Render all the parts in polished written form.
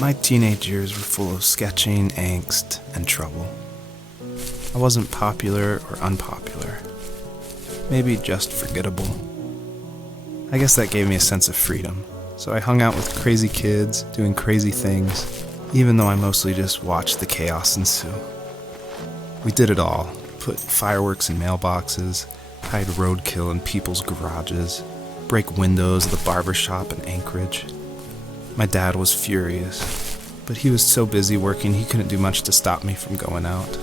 My teenage years were full of sketching, angst, and trouble. I wasn't popular or unpopular. Maybe just forgettable. I guess that gave me a sense of freedom, so I hung out with crazy kids, doing crazy things, even though I mostly just watched the chaos ensue. We did it all. Put fireworks in mailboxes, hide roadkill in people's garages, break windows of the barber shop in Anchorage. My dad was furious, but he was so busy working he couldn't do much to stop me from going out.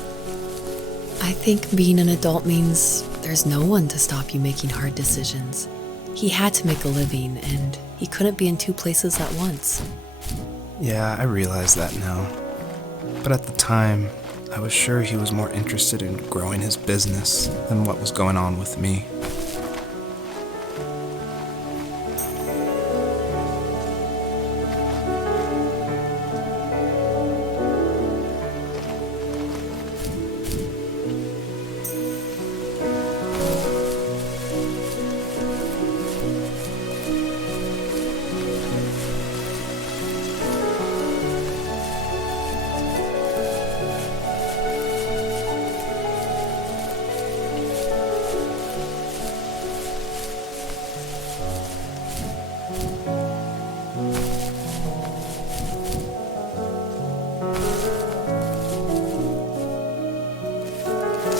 I think being an adult means there's no one to stop you making hard decisions. He had to make a living, and he couldn't be in two places at once. Yeah, I realize that now. But at the time, I was sure he was more interested in growing his business than what was going on with me.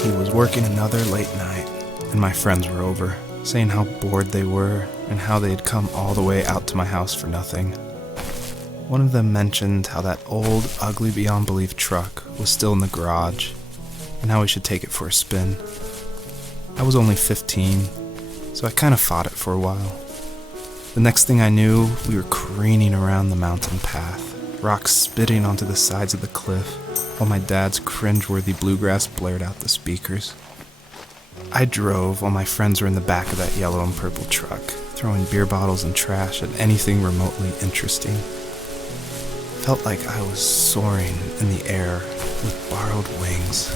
He was working another late night, and my friends were over, saying how bored they were and how they had come all the way out to my house for nothing. One of them mentioned how that old, ugly beyond belief truck was still in the garage, and how we should take it for a spin. I was only 15, so I kind of fought it for a while. The next thing I knew, we were careening around the mountain path, rocks spitting onto the sides of the cliff, while my dad's cringeworthy bluegrass blared out the speakers. I drove while my friends were in the back of that yellow and purple truck, throwing beer bottles and trash at anything remotely interesting. Felt like I was soaring in the air with borrowed wings.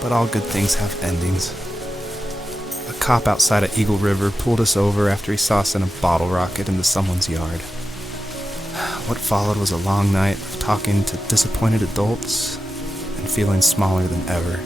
But all good things have endings. A cop outside of Eagle River pulled us over after he saw us send a bottle rocket into someone's yard. What followed was a long night of talking to disappointed adults and feeling smaller than ever.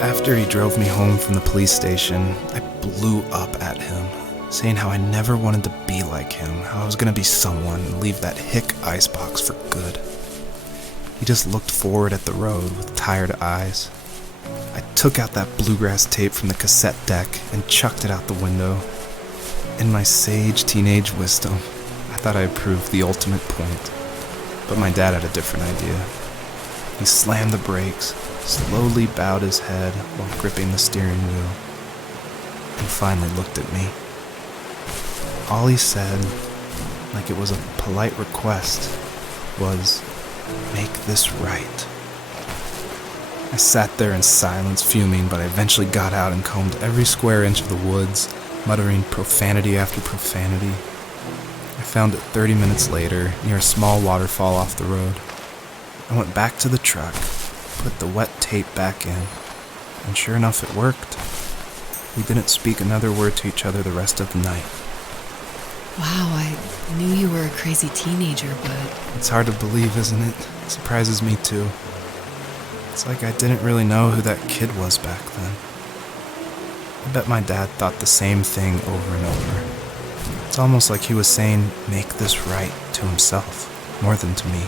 After he drove me home from the police station, I blew up at him, saying how I never wanted to be like him, how I was going to be someone and leave that hick icebox for good. He just looked forward at the road with tired eyes. I took out that bluegrass tape from the cassette deck and chucked it out the window. In my sage teenage wisdom, I thought I had proved the ultimate point, but my dad had a different idea. He slammed the brakes, slowly bowed his head while gripping the steering wheel, and finally looked at me. All he said, like it was a polite request, was, "Make this right." I sat there in silence, fuming, but I eventually got out and combed every square inch of the woods, muttering profanity after profanity. I found it 30 minutes later, near a small waterfall off the road. I went back to the truck, put the wet tape back in, and sure enough, it worked. We didn't speak another word to each other the rest of the night. Wow, I knew you were a crazy teenager, but It's hard to believe, isn't it? It surprises me too. It's like I didn't really know who that kid was back then. I bet my dad thought the same thing over and over. It's almost like he was saying, "Make this right," to himself, more than to me.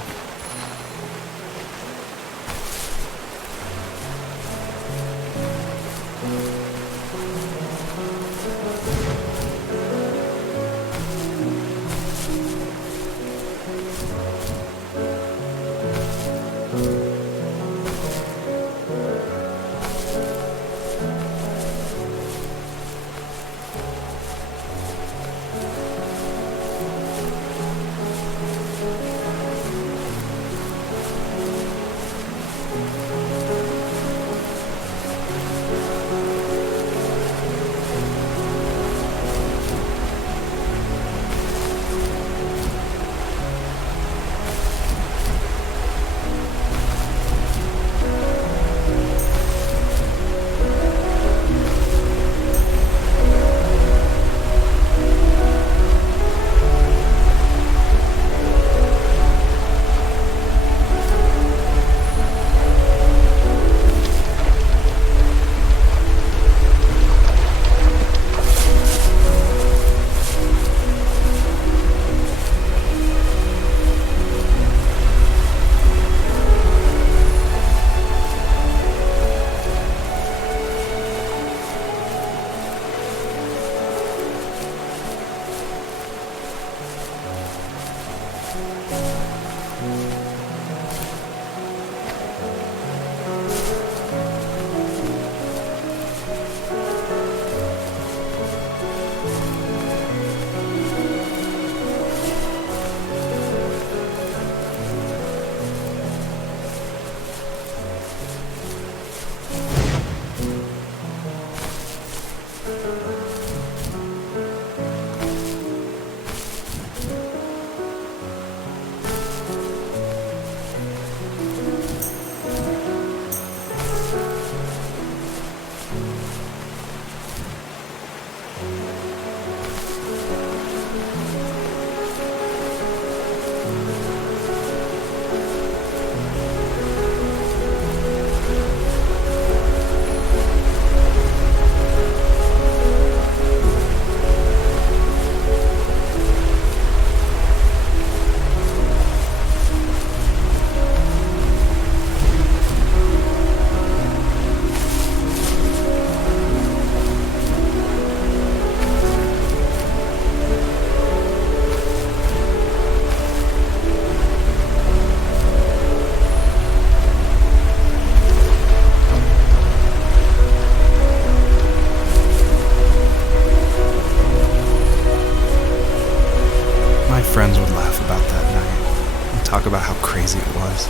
friends would laugh about that night and talk about how crazy it was.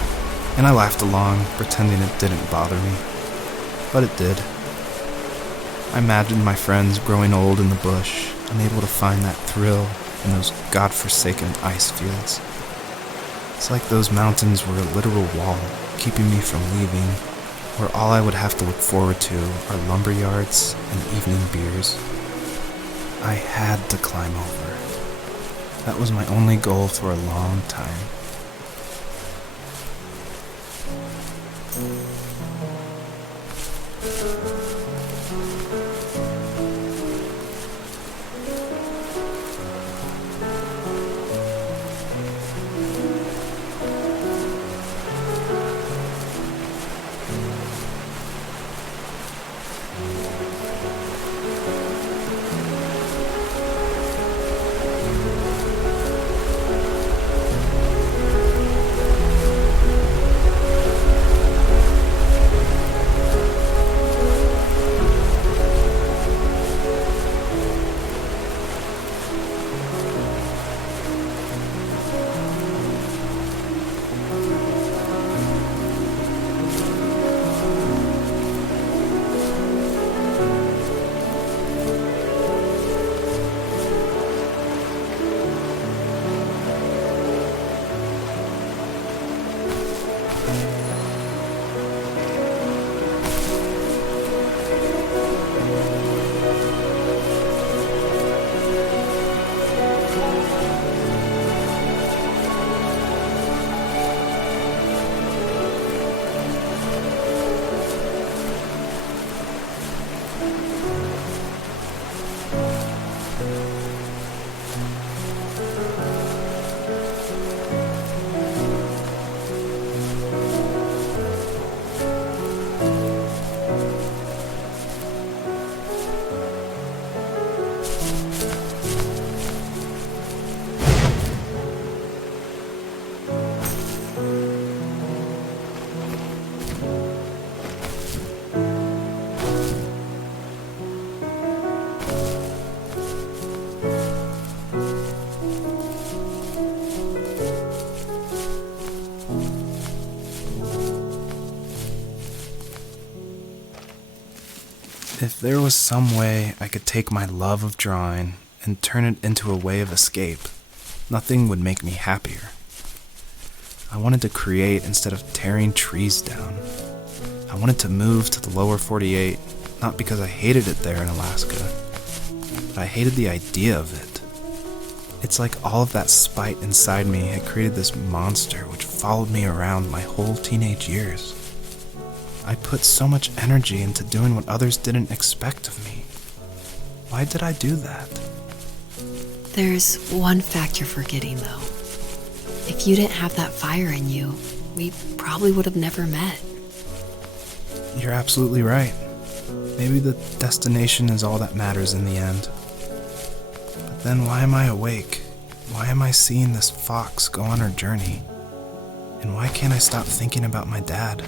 And I laughed along, pretending it didn't bother me. But it did. I imagined my friends growing old in the bush, unable to find that thrill in those godforsaken ice fields. It's like those mountains were a literal wall, keeping me from leaving, where all I would have to look forward to are lumber yards and evening beers. I had to climb over. That was my only goal for a long time. If there was some way I could take my love of drawing and turn it into a way of escape, nothing would make me happier. I wanted to create instead of tearing trees down. I wanted to move to the lower 48, not because I hated it there in Alaska, but I hated the idea of it. It's like all of that spite inside me had created this monster which followed me around my whole teenage years. I put so much energy into doing what others didn't expect of me. Why did I do that? There's one fact you're forgetting, though. If you didn't have that fire in you, we probably would have never met. You're absolutely right. Maybe the destination is all that matters in the end. But then why am I awake? Why am I seeing this fox go on her journey? And why can't I stop thinking about my dad?